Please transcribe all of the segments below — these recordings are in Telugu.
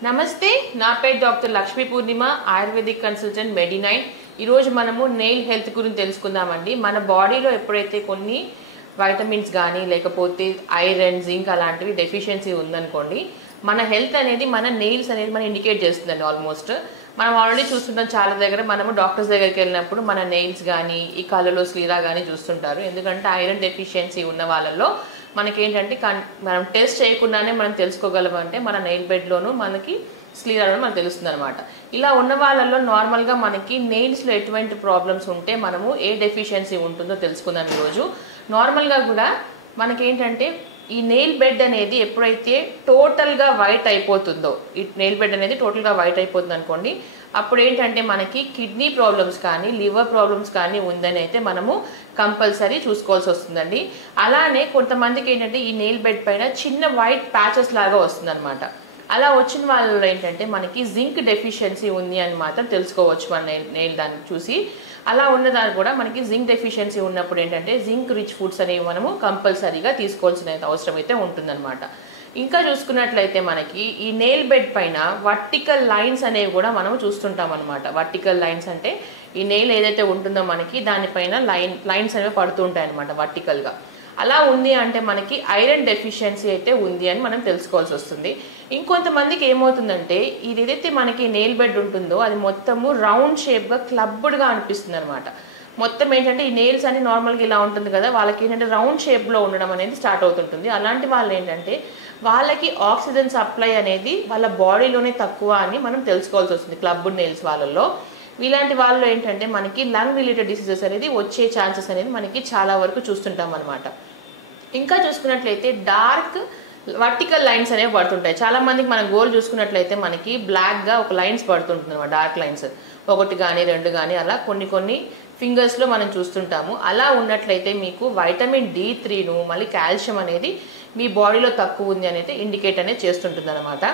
నమస్తే నా పేరు డాక్టర్ లక్ష్మీ పూర్ణిమ ఆయుర్వేదిక్ కన్సల్టెంట్ మెడినైన్ ఈ రోజు మనము నెయిల్ హెల్త్ గురించి తెలుసుకుందామండి మన బాడీలో ఎప్పుడైతే కొన్ని వైటమిన్స్ గానీ లేకపోతే ఐరన్ జింక్ అలాంటివి డెఫిషియన్సీ ఉందనుకోండి మన హెల్త్ అనేది మన నెయిల్స్ అనేది మన ఇండికేట్ చేస్తుందండి ఆల్మోస్ట్ మనం ఆల్రెడీ చూస్తుంటాం చాలా దగ్గర మనము డాక్టర్స్ దగ్గరికి వెళ్ళినప్పుడు మన నెయిల్స్ గానీ ఈ కళ్ళలో స్లీరా గానీ చూస్తుంటారు ఎందుకంటే ఐరన్ డెఫిషియన్సీ ఉన్న వాళ్ళలో మనకేంటంటే మనం టెస్ట్ చేయకుండానే మనం తెలుసుకోగలమంటే మన నెయిల్ బెడ్లోనూ మనకి స్లీరా మనకు తెలుస్తుంది అనమాట ఇలా ఉన్న వాళ్ళల్లో నార్మల్గా మనకి నెయిల్స్లో ఎటువంటి ప్రాబ్లమ్స్ ఉంటే మనము ఏ డెఫిషియన్సీ ఉంటుందో తెలుసుకుందాం ఈరోజు నార్మల్గా కూడా మనకేంటంటే ఈ నెయిల్ బెడ్ అనేది ఎప్పుడైతే టోటల్గా వైట్ అయిపోతుందో ఈ నెయిల్ బెడ్ అనేది టోటల్గా వైట్ అయిపోతుంది అనుకోండి అప్పుడు ఏంటంటే మనకి కిడ్నీ ప్రాబ్లమ్స్ కానీ లివర్ ప్రాబ్లమ్స్ కానీ ఉందని అయితే మనము కంపల్సరీ చూసుకోవాల్సి వస్తుందండి అలానే కొంతమందికి ఏంటంటే ఈ నెయిల్ బెడ్ పైన చిన్న వైట్ ప్యాచెస్ లాగా వస్తుంది అనమాట అలా వచ్చిన వాళ్ళలో ఏంటంటే మనకి జింక్ డెఫిషియన్సీ ఉంది అని మాత్రం తెలుసుకోవచ్చు మన నెయిల్ దాన్ని చూసి అలా ఉన్నదాన్ని కూడా మనకి జింక్ డెఫిషియన్సీ ఉన్నప్పుడు ఏంటంటే జింక్ రిచ్ ఫుడ్స్ అనేవి మనము కంపల్సరీగా తీసుకోవాల్సిన అవసరం అయితే ఉంటుందన్నమాట ఇంకా చూసుకున్నట్లయితే మనకి ఈ నెయిల్ బెడ్ పైన వర్టికల్ లైన్స్ అనేవి కూడా మనం చూస్తుంటాం అనమాట వర్టికల్ లైన్స్ అంటే ఈ నెయిల్ ఏదైతే ఉంటుందో మనకి దానిపైన లైన్స్ అనేవి పడుతూ ఉంటాయి అనమాట వర్టికల్గా అలా ఉంది అంటే మనకి ఐరన్ డెఫిషియన్సీ అయితే ఉంది అని మనం తెలుసుకోవాల్సి వస్తుంది ఇంకొంతమందికి ఏమవుతుందంటే ఇది ఏదైతే మనకి నెయిల్ బెడ్ ఉంటుందో అది మొత్తము రౌండ్ షేప్గా క్లబ్డ్గా అనిపిస్తుంది అనమాట మొత్తం ఏంటంటే ఈ నెయిల్స్ అని నార్మల్గా ఇలా ఉంటుంది కదా వాళ్ళకి ఏంటంటే రౌండ్ షేప్లో ఉండడం అనేది స్టార్ట్ అవుతుంటుంది అలాంటి వాళ్ళు ఏంటంటే వాళ్ళకి ఆక్సిజన్ సప్లై అనేది వాళ్ళ బాడీలోనే తక్కువ అని మనం తెలుసుకోవాల్సి వస్తుంది క్లబ్డ్ నెయిల్స్ వాళ్ళలో ఇలాంటి వాళ్ళు ఏంటంటే మనకి లంగ్ రిలేటెడ్ డిసీజెస్ అనేది వచ్చే ఛాన్సెస్ అనేది మనకి చాలా వరకు చూస్తుంటాం అనమాట ఇంకా చూసుకున్నట్లయితే డార్క్ వర్టికల్ లైన్స్ అనేవి పడుతుంటాయి చాలా మందికి మనం గోల్ చూసుకున్నట్లయితే మనకి బ్లాక్గా ఒక లైన్స్ పడుతుంటుంది అనమాట డార్క్ లైన్స్ ఒకటి కానీ రెండు కానీ అలా కొన్ని ఫింగర్స్లో మనం చూస్తుంటాము అలా ఉన్నట్లయితే మీకు వైటమిన్ D3ను మళ్ళీ కాల్షియం అనేది మీ బాడీలో తక్కువ ఉంది అనేది ఇండికేట్ అనేది చేస్తుంటుంది అనమాట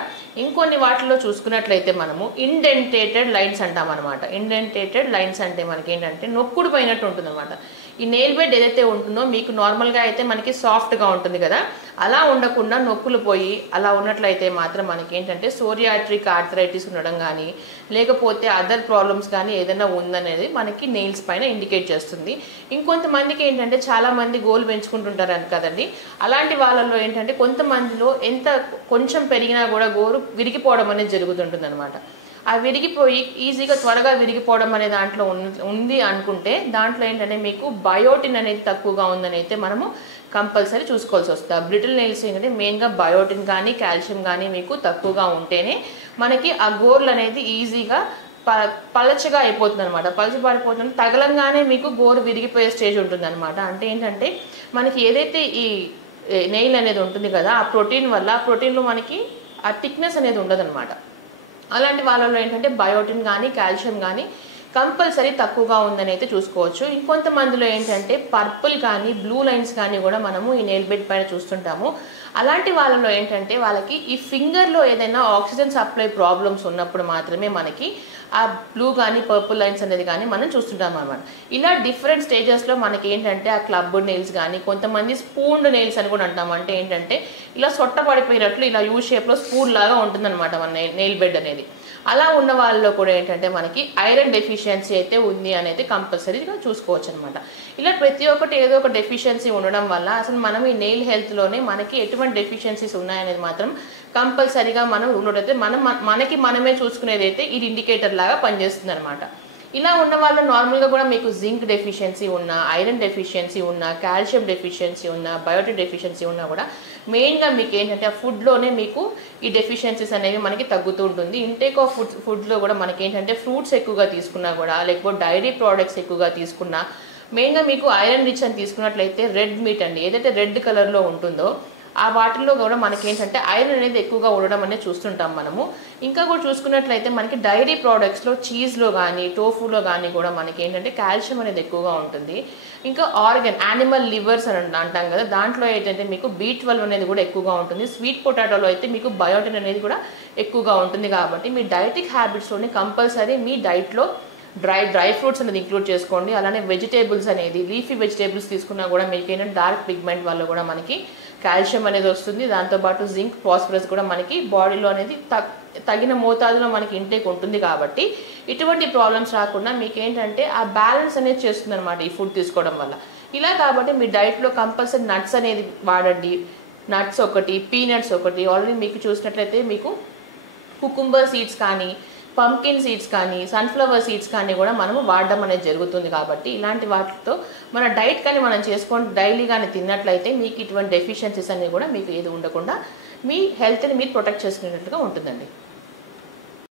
ఇంకొన్ని వాటిలో చూసుకున్నట్లయితే మనము ఇండెంటేటెడ్ లైన్స్ అంటాం అనమాట ఇండెంటేటెడ్ లైన్స్ అంటే మనకి ఏంటంటే నొక్కుడు పోయినట్టు ఉంటుంది అనమాట ఈ నెయిల్ బెడ్ ఏదైతే ఉంటుందో మీకు నార్మల్గా అయితే మనకి సాఫ్ట్గా ఉంటుంది కదా అలా ఉండకుండా నొక్కులు పోయి అలా ఉన్నట్లయితే మాత్రం మనకి ఏంటంటే సోరియాట్రిక్ ఆర్థరైటిస్ ఉండడం కానీ లేకపోతే అదర్ ప్రాబ్లమ్స్ కానీ ఏదైనా ఉందనేది మనకి నెయిల్స్ పైన ఇండికేట్ చేస్తుంది ఇంకొంతమందికి ఏంటంటే చాలా మంది గోలు పెంచుకుంటుంటారు కదండి అలాంటి వాళ్ళలో ఏంటంటే కొంతమందిలో ఎంత కొంచెం పెరిగినా కూడా గోరు విరిగిపోవడం అనేది జరుగుతుంటుంది అనమాట ఆ విరిగిపోయి ఈజీగా త్వరగా విరిగిపోవడం అనే దాంట్లో ఉంది అనుకుంటే దాంట్లో ఏంటంటే మీకు బయోటిన్ అనేది తక్కువగా ఉందని అయితే మనము కంపల్సరీ చూసుకోవాల్సి వస్తుంది బ్రిటిల్ నెయిల్స్ ఏంటంటే మెయిన్గా బయోటిన్ కానీ కాల్షియం కానీ మీకు తక్కువగా ఉంటేనే మనకి ఆ గోర్లు అనేది ఈజీగా పలచగా అయిపోతుంది అనమాట పలచ పడిపోతుంది తగలంగానే మీకు గోరు విరిగిపోయే స్టేజ్ ఉంటుంది అనమాట అంటే ఏంటంటే మనకి ఏదైతే ఈ నెయిల్ అనేది ఉంటుంది కదా ఆ ప్రోటీన్ వల్ల ఆ ప్రోటీన్లో మనకి ఆ థిక్నెస్ అనేది ఉండదు అనమాట అలాంటి వాళ్ళలో ఏంటంటే బయోటిన్ కానీ కాల్షియం కానీ కంపల్సరీ తక్కువగా ఉందని అయితే చూసుకోవచ్చు ఇంకొంతమందిలో ఏంటంటే పర్పుల్ కానీ బ్లూ లైన్స్ కానీ కూడా మనము ఈ నెయిల్ బెడ్ పైన చూస్తుంటాము అలాంటి వాళ్ళలో ఏంటంటే వాళ్ళకి ఈ ఫింగర్లో ఏదైనా ఆక్సిజన్ సప్లై ప్రాబ్లమ్స్ ఉన్నప్పుడు మాత్రమే మనకి ఆ బ్లూ కానీ పర్పుల్ లైన్స్ అనేది కానీ మనం చూస్తుంటాం అనమాట ఇలా డిఫరెంట్ స్టేజెస్లో మనకి ఏంటంటే ఆ క్లబ్డ్ నెయిల్స్ కానీ కొంతమంది స్పూన్డ్ నెయిల్స్ అని కూడా అంటాం అంటే ఏంటంటే ఇలా సొట్ట పడిపోయినట్లు ఇలా యూ షేప్లో స్పూన్ లాగా ఉంటుందన్నమాట మన నెయిల్ బెడ్ అనేది అలా ఉన్న వాళ్ళలో కూడా ఏంటంటే మనకి ఐరన్ డెఫిషియన్సీ అయితే ఉంది అనేది కంపల్సరీగా చూసుకోవచ్చు అనమాట ఇలా ప్రతి ఒక్కటి ఏదో ఒక డెఫిషియన్సీ ఉండడం వల్ల అసలు మనం ఈ నెయిల్ హెల్త్లోనే మనకి ఎటువంటి డెఫిషియన్సీస్ ఉన్నాయనేది మాత్రం కంపల్సరీగా మనం ఉన్నట్టయితే మనకి మనమే చూసుకునేది అయితే ఇది ఇండికేటర్ లాగా పనిచేస్తుంది అనమాట ఇలా ఉన్న వాళ్ళు నార్మల్గా కూడా మీకు జింక్ డెఫిషియన్సీ ఉన్నా ఐరన్ డెఫిషియన్సీ ఉన్నా కాల్షియం డెఫిషియన్సీ ఉన్నా బయోటిన్ డెఫిషియన్సీ ఉన్నా కూడా మెయిన్గా మీకు ఏంటంటే ఆ ఫుడ్లోనే మీకు ఈ డెఫిషియన్సీస్ అనేవి మనకి తగ్గుతూ ఉంటుంది ఇంటేక్ ఆఫ్ ఫుడ్లో కూడా మనకి ఏంటంటే ఫ్రూట్స్ ఎక్కువగా తీసుకున్నా కూడా లేకపోతే డైరీ ప్రోడక్ట్స్ ఎక్కువగా తీసుకున్నా మెయిన్గా మీకు ఐరన్ రిచ్ అని తీసుకున్నట్లయితే రెడ్ మీట్ అండి ఏదైతే రెడ్ కలర్లో ఉంటుందో ఆ వాటిల్లో కూడా మనకి ఏంటంటే ఐరన్ అనేది ఎక్కువగా ఉండడం అనేది చూస్తుంటాం మనము ఇంకా కూడా చూసుకున్నట్లయితే మనకి డైరీ ప్రోడక్ట్స్లో చీజ్లో కానీ టోఫులో కానీ కూడా మనకి ఏంటంటే కాల్షియం అనేది ఎక్కువగా ఉంటుంది ఇంకా ఆర్గన్ యానిమల్ లివర్స్ అని అంటాం కదా దాంట్లో ఏంటంటే మీకు B12 అనేది కూడా ఎక్కువగా ఉంటుంది స్వీట్ పొటాటోలో అయితే మీకు బయోటిన్ అనేది కూడా ఎక్కువగా ఉంటుంది కాబట్టి మీ డైటిక్ హ్యాబిట్స్లోని కంపల్సరీ మీ డైట్లో డ్రై ఫ్రూట్స్ అనేది ఇంక్లూడ్ చేసుకోండి అలానే వెజిటేబుల్స్ అనేది లీఫీ వెజిటేబుల్స్ తీసుకున్నా కూడా మీకు ఏంటంటే డార్క్ పిగ్మెంట్ వల్ల కూడా మనకి కాల్షియం అనేది వస్తుంది దాంతోపాటు జింక్ ఫాస్ఫరస్ కూడా మనకి బాడీలో అనేది తగిన మోతాదులో మనకి ఇంటేక్ ఉంటుంది కాబట్టి ఇటువంటి ప్రాబ్లమ్స్ రాకుండా మీకు ఏంటంటే ఆ బ్యాలెన్స్ అనేది చేస్తుంది అనమాట ఈ ఫుడ్ తీసుకోవడం వల్ల. ఇలా కాబట్టి మీ డైట్లో కంపల్సరీ నట్స్ అనేది వాడండి. నట్స్ ఒకటి, పీనట్స్ ఒకటి. ఆల్రెడీ మీకు చూసినట్లయితే మీకు కుకుంబర్ సీడ్స్ కానీ, పంకిన్ సీడ్స్ కానీ, సన్ఫ్లవర్ సీడ్స్ కానీ కూడా మనము వాడడం అనేది జరుగుతుంది. కాబట్టి ఇలాంటి వాటితో మన డైట్ కానీ మనం చేసుకొని డైలీ కానీ తిన్నట్లయితే మీకు ఇటువంటి డెఫిషియన్సీస్ అన్నీ కూడా మీకు ఏది ఉండకుండా మీ హెల్త్ని మీరు ప్రొటెక్ట్ చేసుకునేటట్టుగా ఉంటుందండి.